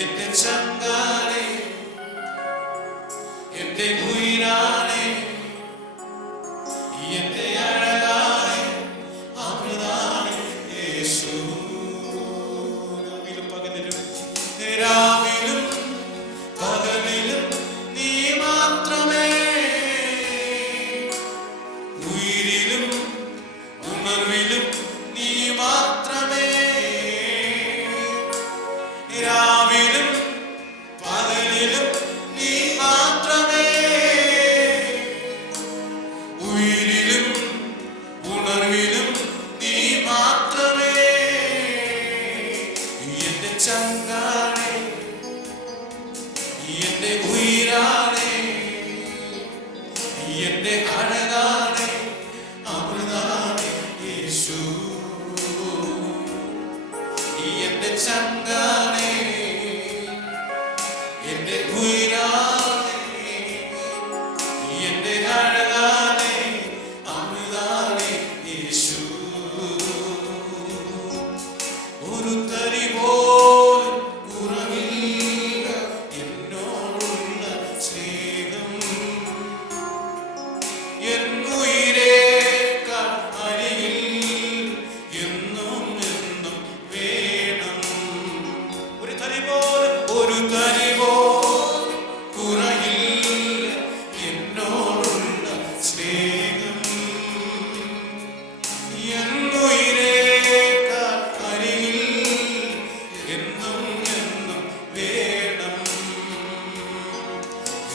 എന്റെ ചങ്കാനെ എന്റെ ഉയരാനെ എന്റെ അഴകാനെ അമൃതാനെ യേശു. രാവിലും നീ മാത്രമേ. ഉയിരിലും ഉണർവിലും നീ മാത്രമേ. എന്റെ ഉയരാണേ എന്റെ അഴകാണേ അമൃതാണേ യേശു. എന്റെ ചങ്കാണേ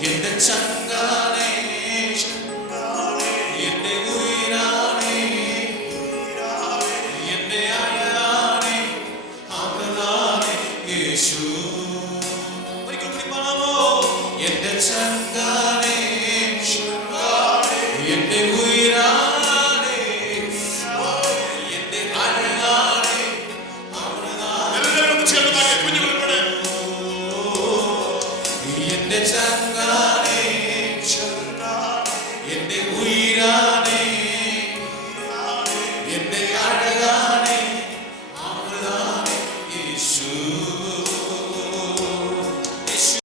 എന്റെ ചങ്കാണേ എന്റെ ഉയരാണേ എന്റെ അഴകാണേ അമൃതാണേ യേശു. ചങ്ങാനേ ചൊല്ലാനേ എന്റെ